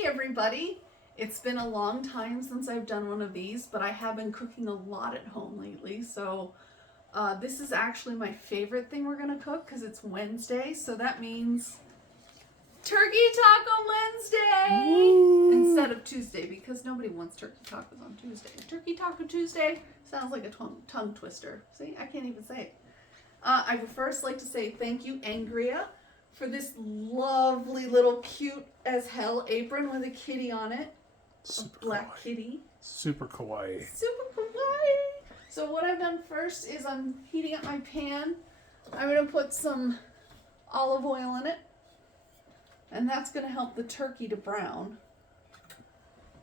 Hey everybody! It's been a long time since I've done one of these, but I have been cooking a lot at home lately, so this is actually my favorite thing we're going to cook because it's Wednesday, so that means Turkey Taco Wednesday! Woo. Instead of Tuesday, because nobody wants turkey tacos on Tuesday. Turkey Taco Tuesday sounds like a tongue twister. See, I can't even say it. I would first like to say thank you, Angria, for this lovely little cute as hell apron with a kitty on it. Super A black kawaii. kitty. Super kawaii. Super kawaii. So what I've done first is I'm heating up my pan. I'm going to put some olive oil in it. And that's going to help the turkey to brown.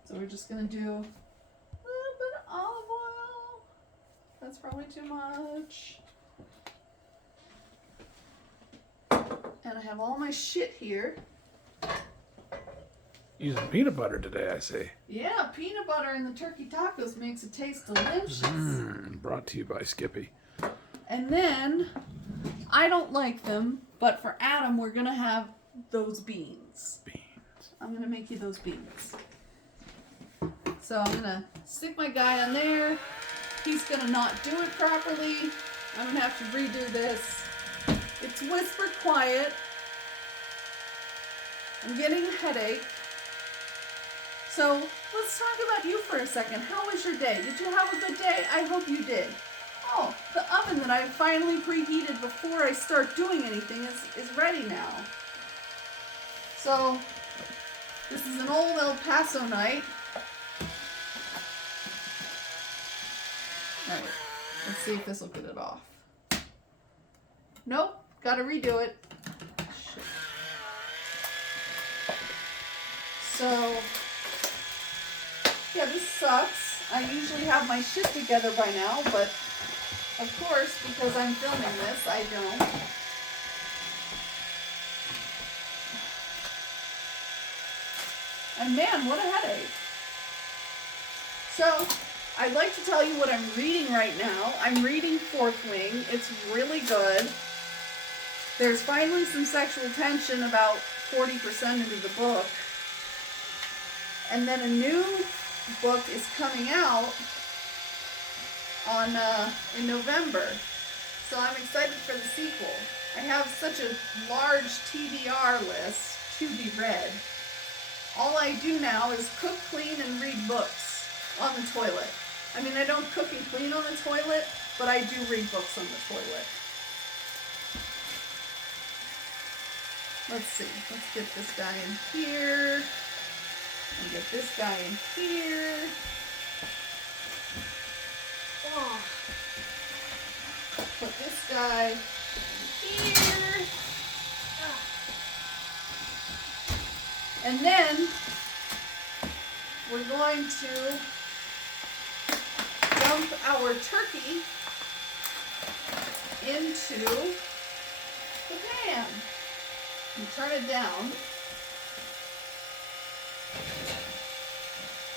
So we're just going to do a little bit of olive oil. That's probably too much. And I have all my shit here. Using peanut butter today, I see. Yeah, peanut butter in the turkey tacos makes it taste delicious. Brought to you by Skippy. And then, I don't like them, but for Adam, we're going to have those beans. I'm going to make you those beans. So I'm going to stick my guy on there. He's going to not do it properly. I'm going to have to redo this. It's whispered quiet. I'm getting a headache. So let's talk about you for a second. How was your day? Did you have a good day? I hope you did. Oh, the oven that I finally preheated before I start doing anything is ready now. So this is an old El Paso night. Alright, let's see if this will get it off. Nope, gotta redo it. Shit. So, yeah, this sucks. I usually have my shit together by now, but of course, because I'm filming this, I don't. And man, what a headache. So, I'd like to tell you what I'm reading right now. I'm reading Fourth Wing. It's really good. There's finally some sexual tension about 40% into the book. And then a new book is coming out in November. So I'm excited for the sequel. I have such a large TBR list to be read. All I do now is cook, clean, and read books on the toilet. I mean, I don't cook and clean on the toilet, but I do read books on the toilet. Let's see. Let's get this guy in here. And get this guy in here. Oh. Put this guy in here. And then we're going to dump our turkey into the pan. And turn it down.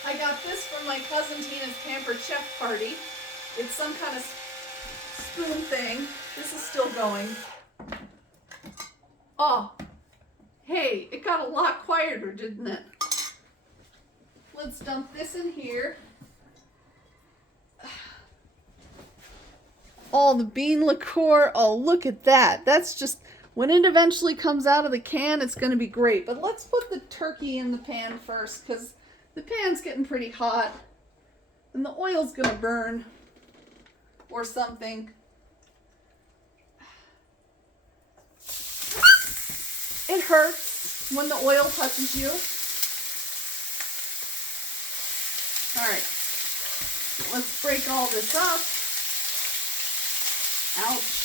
I got this from my cousin Tina's Pampered Chef party. It's some kind of spoon thing. This is still going. Oh, hey, it got a lot quieter, didn't it? Let's dump this in here. Oh, the bean liqueur. Oh, look at that. That's just, when it eventually comes out of the can, it's going to be great. But let's put the turkey in the pan first, because the pan's getting pretty hot. And the oil's going to burn. Or something. It hurts when the oil touches you. Alright. Let's break all this up. Ouch.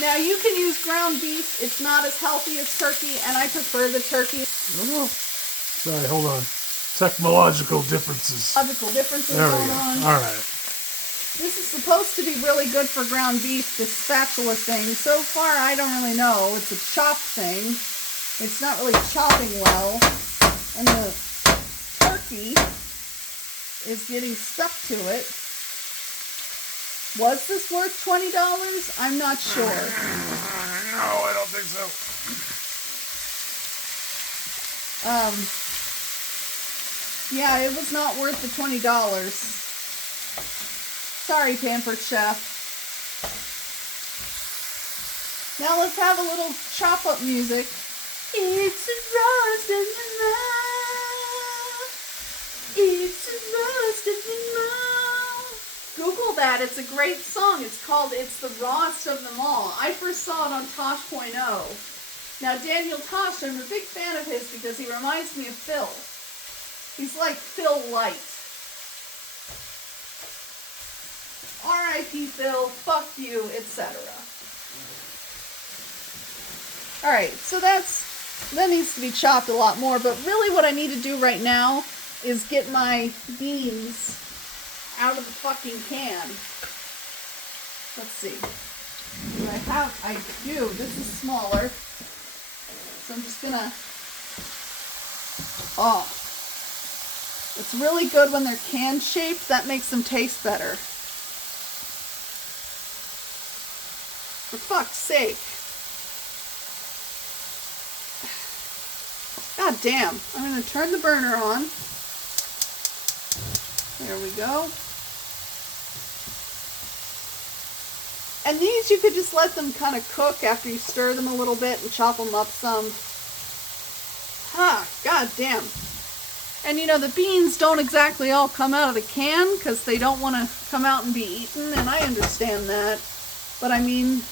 Now you can use ground beef. It's not as healthy as turkey, and I prefer the turkey. Oh, sorry, hold on. Technological differences. Logical differences There we going go. on. All right. This is supposed to be really good for ground beef, this spatula thing. So far, I don't really know. It's a chop thing. It's not really chopping well. And the turkey is getting stuck to it. Was this worth $20? I'm not sure. No, I don't think so. Yeah, it was not worth the $20. Sorry, Pampered Chef. Now let's have a little chop up music. It's a roast of the mouth. It's a roast of the mouth. Google that. It's a great song. It's called It's the Roast of Them All. I first saw it on Tosh.0. Now, Daniel Tosh, I'm a big fan of his because he reminds me of Phil. He's like Phil Light. R.I.P. Phil, fuck you, etc. Alright, so that needs to be chopped a lot more, but really what I need to do right now is get my beans out of the fucking can. Let's see. I do. This is smaller. So I'm just gonna... Oh. It's really good when they're can shaped. That makes them taste better. For fuck's sake. God damn. I'm gonna turn the burner on. There we go. And these you could just let them kind of cook after you stir them a little bit and chop them up some. God damn. And you know, the beans don't exactly all come out of the can because they don't want to come out and be eaten, and I understand that. But I mean,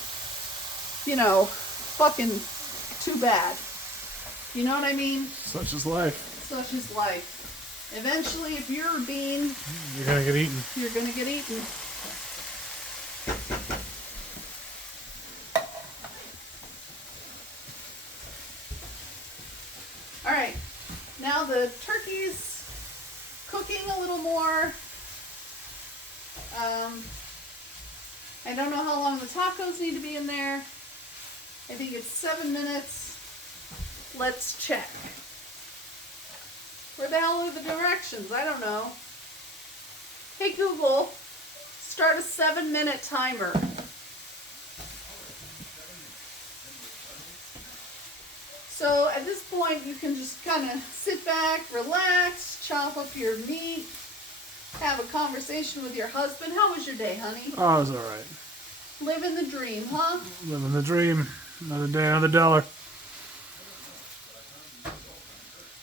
you know, fucking too bad. You know what I mean? Such is life. Such is life. Eventually, if you're a bean, you're gonna get eaten. You're gonna get eaten. Alright, now the turkey's cooking a little more. I don't know how long the tacos need to be in there. I think it's 7 minutes. Let's check. Where the hell are the directions? I don't know. Hey Google, start a 7-minute timer. So at this point you can just kind of sit back, relax, chop up your meat, have a conversation with your husband. How was your day, honey? Oh, it was alright. Living the dream, huh? Living the dream. Another day, another dollar.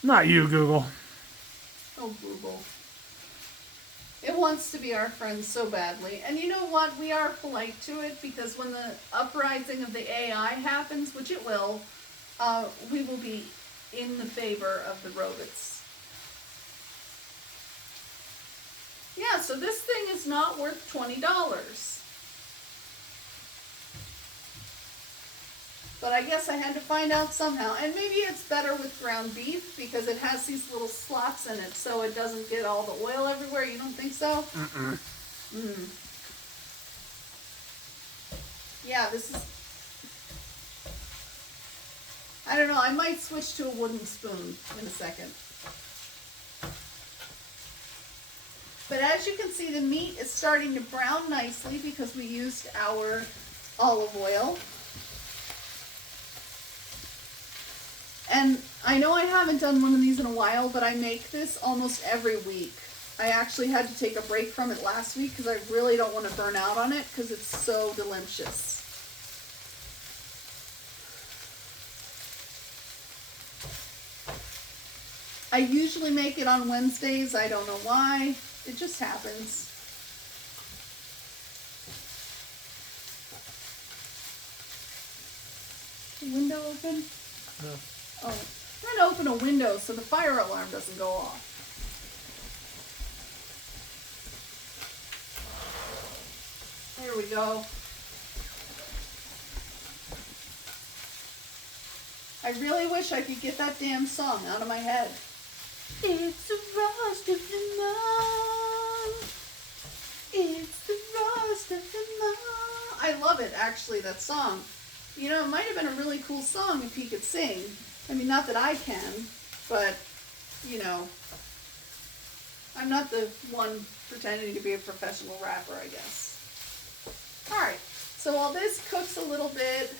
Not you, Google. Oh, Google. It wants to be our friend so badly. And you know what? We are polite to it because when the uprising of the AI happens, which it will, we will be in the favor of the robots. Yeah, so this thing is not worth $20. But I guess I had to find out somehow. And maybe it's better with ground beef because it has these little slots in it so it doesn't get all the oil everywhere. You don't think so? Yeah, this is... I don't know. I might switch to a wooden spoon in a second. But as you can see, the meat is starting to brown nicely because we used our olive oil. And I know I haven't done one of these in a while, but I make this almost every week. I actually had to take a break from it last week because I really don't want to burn out on it because it's so delicious. I usually make it on Wednesdays. I don't know why. It just happens. Window open? No. Oh, I'm going to open a window so the fire alarm doesn't go off. There we go. I really wish I could get that damn song out of my head. It's the roast of the moon. It's the roast of the moon. I love it, actually, that song. You know, it might have been a really cool song if he could sing. I mean, not that I can, but, you know, I'm not the one pretending to be a professional rapper, I guess. Alright, so while this cooks a little bit,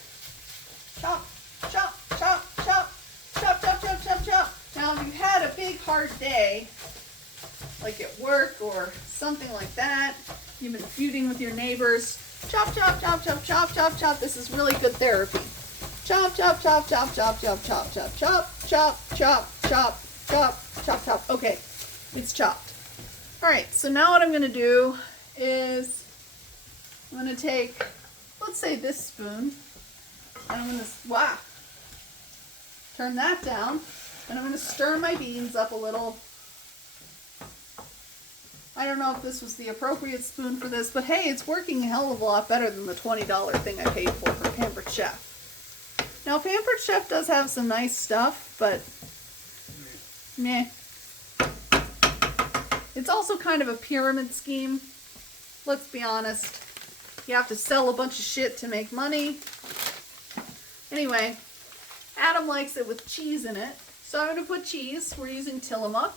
chop, chop, chop, chop, chop, chop, chop, chop, chop. Now, hard day, like at work or something like that, you've been feuding with your neighbors, chop, chop, chop, chop, chop, chop, chop. This is really good therapy. Chop, chop, chop, chop, chop, chop, chop, chop, chop, chop, chop, chop, chop, chop, chop. Okay, it's chopped. All right, so now what I'm going to do is I'm going to take, let's say this spoon, and I'm going to, wow, turn that down, and I'm going to stir my beans up a little. I don't know if this was the appropriate spoon for this, but hey, it's working a hell of a lot better than the $20 thing I paid for from Pampered Chef. Now, Pampered Chef does have some nice stuff, but meh. It's also kind of a pyramid scheme. Let's be honest. You have to sell a bunch of shit to make money. Anyway, Adam likes it with cheese in it. So I'm going to put cheese. We're using Tillamook.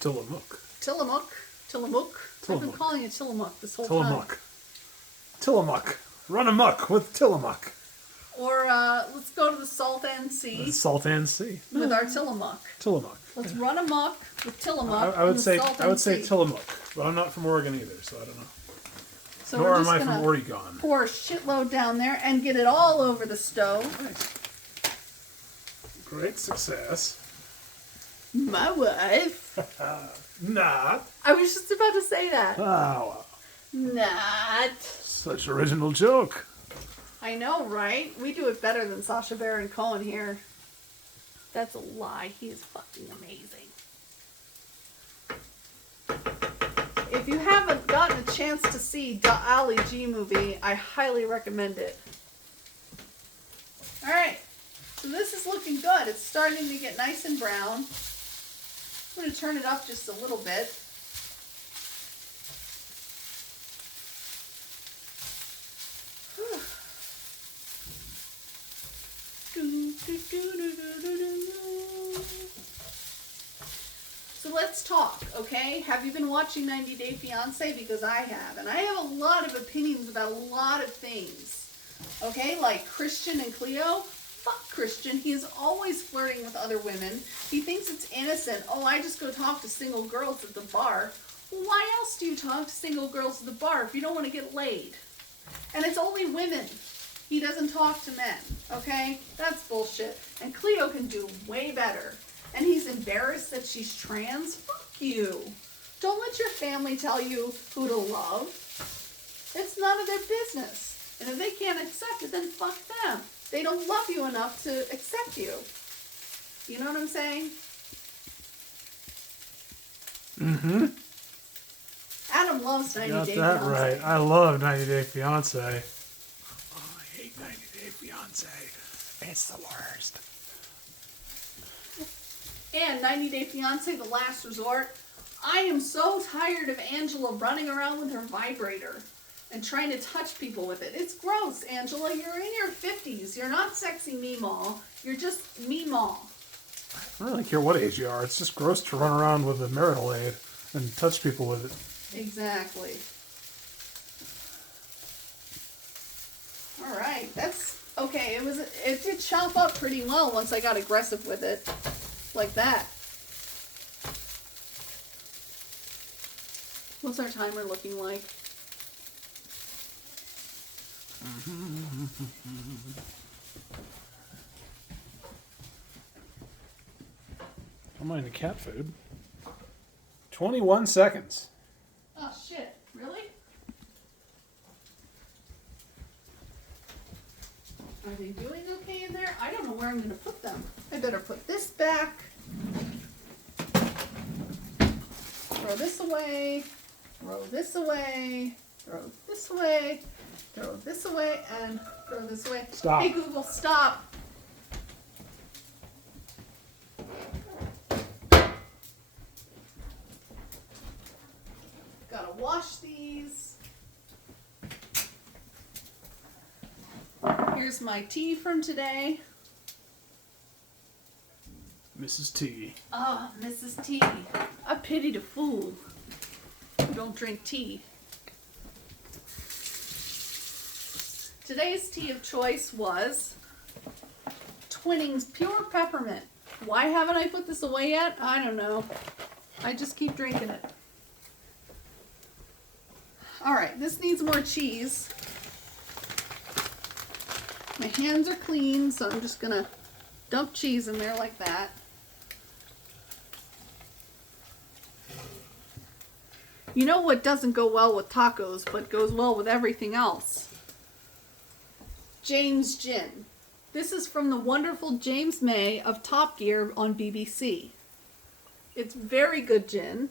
Tillamook. Tillamook. Tillamook. I've been calling it Tillamook this whole time. Tillamook. Tillamook. Run amok with Tillamook. Or let's go to the Saltan Sea. Saltan Sea. With our Tillamook. Tillamook. Let's run amok with Tillamook. I would say Sea. Tillamook, but I'm not from Oregon either, so I don't know. So Nor we're am just I from gonna Oregon. pour a shitload down there and get it all over the stove. Nice. Great success. My wife. Not. I was just about to say that. Oh, Not. such original joke. I know, right? We do it better than Sacha Baron Cohen here. That's a lie. He is fucking amazing. If you haven't gotten a chance to see the Ali G movie, I highly recommend it. Alright, so this is looking good. It's starting to get nice and brown. I'm going to turn it up just a little bit. So let's talk, okay? Have you been watching 90 Day Fiancé? Because I have. And I have a lot of opinions about a lot of things. Okay? Like Christian and Cleo. Fuck Christian. He is always flirting with other women. He thinks it's innocent. Oh, I just go talk to single girls at the bar. Well, why else do you talk to single girls at the bar if you don't want to get laid? And it's only women. He doesn't talk to men, okay? That's bullshit. And Cleo can do way better. And he's embarrassed that she's trans? Fuck you. Don't let your family tell you who to love. It's none of their business. And if they can't accept it, then fuck them. They don't love you enough to accept you. You know what I'm saying? Mm-hmm. Adam loves 90 Got Day that Fiancé. right. I love 90 Day Fiancé. Oh, I hate 90 Day Fiancé. It's the worst. And 90 Day Fiancé, The Last Resort. I am so tired of Angela running around with her vibrator and trying to touch people with it. It's gross, Angela. You're in your 50s. You're not sexy Meemaw. You're just Meemaw. I don't really care what age you are. It's just gross to run around with a marital aid and touch people with it. Exactly. All right, that's okay. It did chop up pretty well once I got aggressive with it, like that. What's our timer looking like? I'm not into cat food. 21 seconds. Oh shit! Really? Are they doing okay in there? I don't know where I'm going to put them. I better put this back. Throw this away. Throw this away. Throw this away. Throw this away. And throw this away. Stop. Hey Google, stop. Gotta wash these. Here's my tea from today. Mrs. T. Ah, Mrs. T. I pity the fool who don't drink tea. Today's tea of choice was Twinings Pure Peppermint Why haven't I put this away yet? I don't know. I just keep drinking it. Alright, this needs more cheese. My hands are clean, so I'm just gonna dump cheese in there like that. You know what doesn't go well with tacos, but goes well with everything else? James Gin. This is from the wonderful James May of Top Gear on BBC. It's very good gin.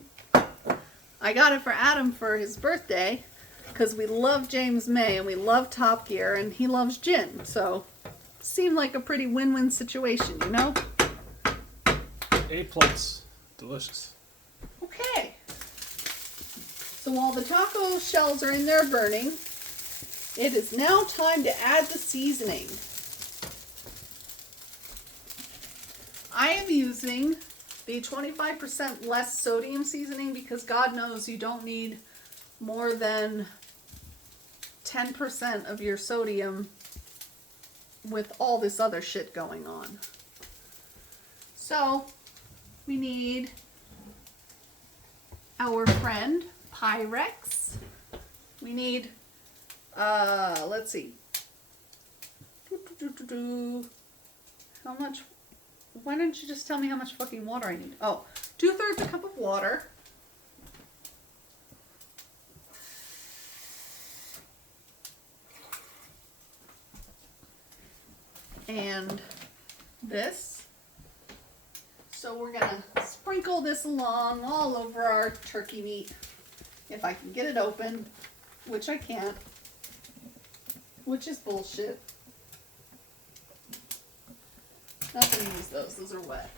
I got it for Adam for his birthday because we love James May and we love Top Gear and he loves gin. So it seemed like a pretty win-win situation, you know? A+. Delicious. Okay. So while the taco shells are in there burning, it is now time to add the seasoning. I am using the 25% less sodium seasoning because God knows you don't need more than 10% of your sodium with all this other shit going on. So we need our friend Pyrex. We need, let's see. How much? Why don't you just tell me how much fucking water I need? Oh, 2/3 a cup of water. And this. So we're gonna sprinkle this along all over our turkey meat. If I can get it open, which I can't, which is bullshit. Not gonna use those. Those are wet.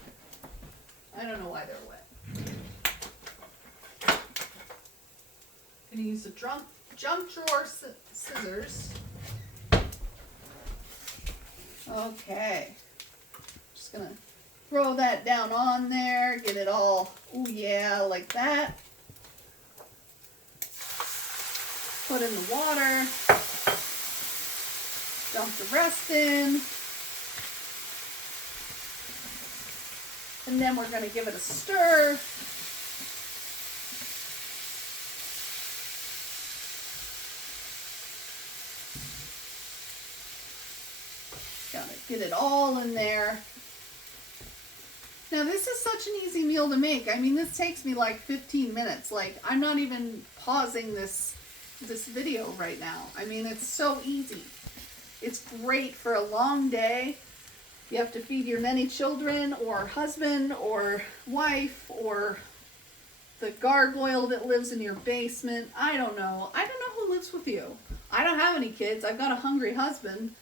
I don't know why they're wet. Gonna use the junk drawer scissors. Okay. Just gonna throw that down on there. Get it all, ooh yeah, like that. Put in the water. Dump the rest in. And then we're going to give it a stir. Gotta get it all in there. Now this is such an easy meal to make. I mean, this takes me like 15 minutes. Like, I'm not even pausing this video right now. I mean, it's so easy. It's great for a long day. You have to feed your many children or husband or wife or the gargoyle that lives in your basement. I don't know. I don't know who lives with you. I don't have any kids. I've got a hungry husband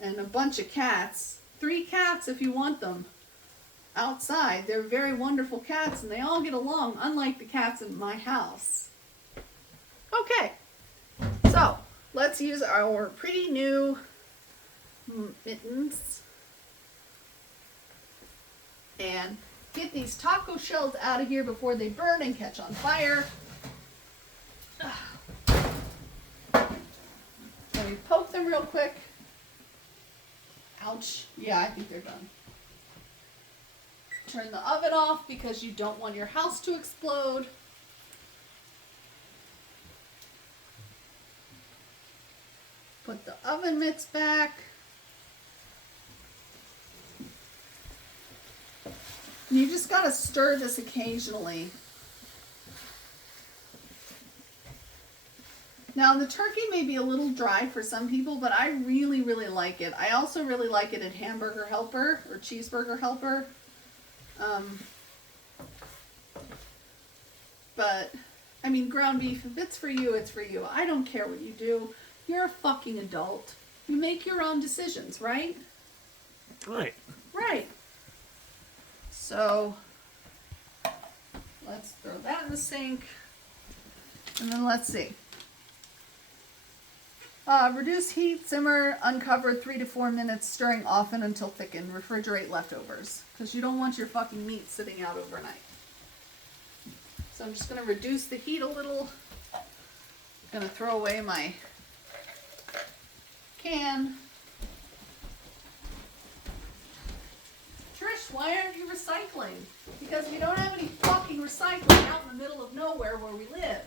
and a bunch of cats. 3 cats if you want them. Outside. They're very wonderful cats and they all get along, unlike the cats in my house. Okay. So, let's use our pretty new mittens. And get these taco shells out of here before they burn and catch on fire. Let me poke them real quick. Ouch. Yeah, I think they're done. Turn the oven off because you don't want your house to explode. Put the oven mitts back. You just gotta stir this occasionally. Now the turkey may be a little dry for some people, but I really, really like it. I also really like it at Hamburger Helper or Cheeseburger Helper. But, I mean, ground beef, if it's for you, it's for you. I don't care what you do. You're a fucking adult. You make your own decisions, right? Right. Right. So, let's throw that in the sink. And then let's see. Reduce heat, simmer, uncovered 3 to 4 minutes, stirring often until thickened. Refrigerate leftovers. Because you don't want your fucking meat sitting out overnight. So I'm just going to reduce the heat a little. Going to throw away my can. Trish, why aren't you recycling because we don't have any fucking recycling out in the middle of nowhere where we live.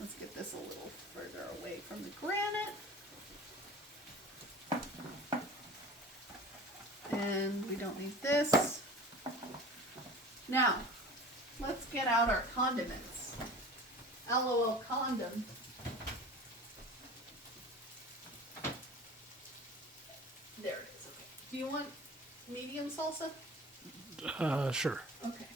Let's get this a little further away from the granite. And we don't need this. Now, let's get out our condiments. LOL condom. There it is. Okay. Do you want medium salsa? Sure. Okay.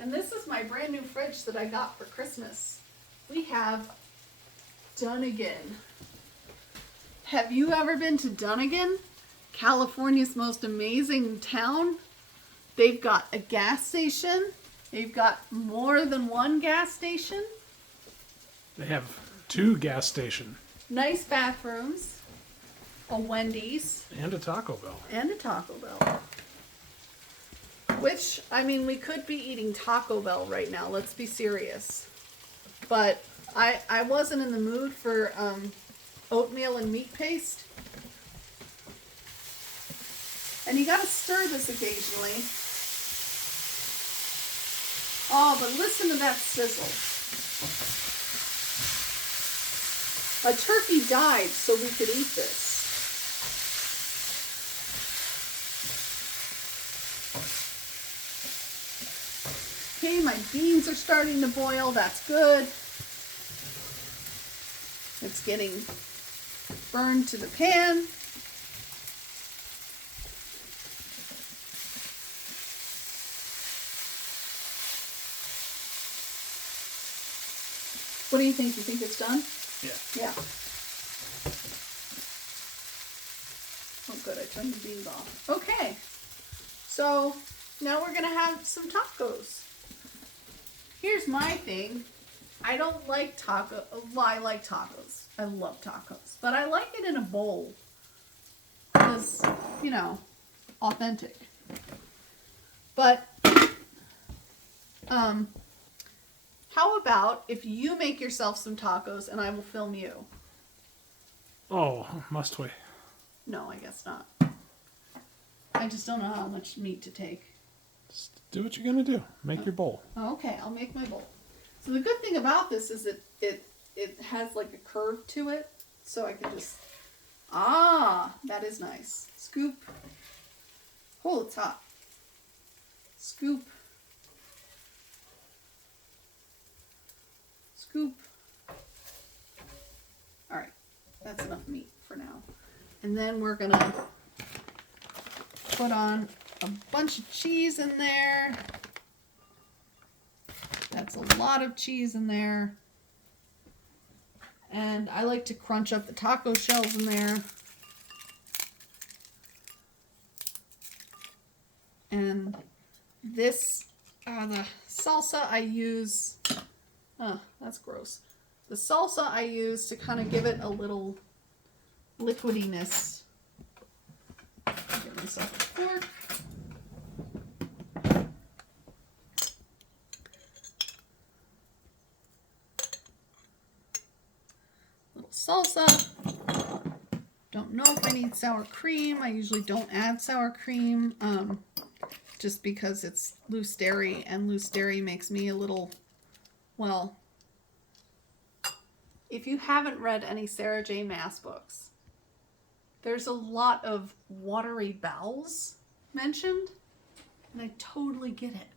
And this is my brand new fridge that I got for Christmas. We have Dunnigan. Have you ever been to Dunnigan? California's most amazing town. They've got a gas station. They've got more than one gas station. They have 2 gas stations. Nice bathrooms. A Wendy's. And a Taco Bell. And a Taco Bell. Which, I mean, we could be eating Taco Bell right now. Let's be serious. But I wasn't in the mood for oatmeal and meat paste. And you gotta stir this occasionally. Oh, but listen to that sizzle. A turkey died so we could eat this. Okay, my beans are starting to boil. That's good. It's getting burned to the pan. What do you think? You think it's done? Yeah. Yeah. Oh, good. I turned the beans off. Okay. So now we're going to have some tacos. Here's my thing. I don't like taco. Well, I like tacos. I love tacos. But I like it in a bowl. Because, you know, authentic. But, how about if you make yourself some tacos and I will film you? Oh, must we? No, I guess not. I just don't know how much meat to take. Just do what you're gonna do. Make your bowl. Oh, okay, I'll make my bowl. So the good thing about this is it has like a curve to it, so I can just that is nice. Scoop. Oh, it's hot. Scoop. Scoop. All right, that's enough meat for now. And then we're gonna put on a bunch of cheese in there. That's a lot of cheese in there. And I like to crunch up the taco shells in there. And this, the salsa I use, that's gross. The salsa I use to kind of give it a little liquidiness. Give myself a fork. Little salsa. Don't know if I need sour cream. I usually don't add sour cream, just because it's loose dairy, and loose dairy makes me a little, well, if you haven't read any Sarah J. Maas books, there's a lot of watery bowels mentioned, and I totally get it.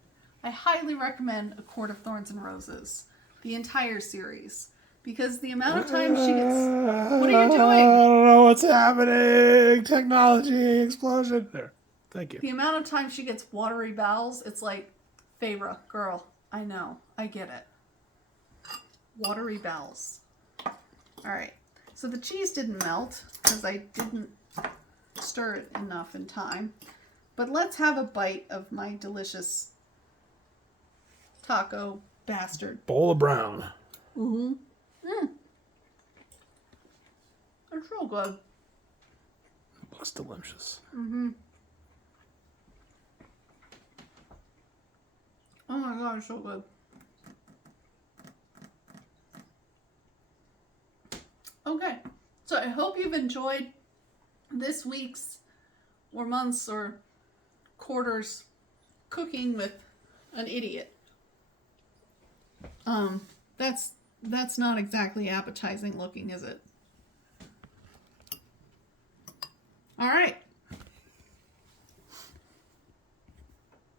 I highly recommend A Court of Thorns and Roses, the entire series, because the amount of time she gets... What are you doing? I don't know what's happening. Technology explosion. There. Thank you. The amount of time she gets watery bowels, it's like, Feyre, girl, I know, I get it. Watery bowels. All right. So the cheese didn't melt because I didn't stir it enough in time. But let's have a bite of my delicious taco bastard. Bowl of brown. Mm-hmm. It's so good. Looks delicious. Mm-hmm. Oh my god, it's so good. Okay, so I hope you've enjoyed this week's or month's or quarters cooking with an idiot. That's not exactly appetizing looking, is it? All right.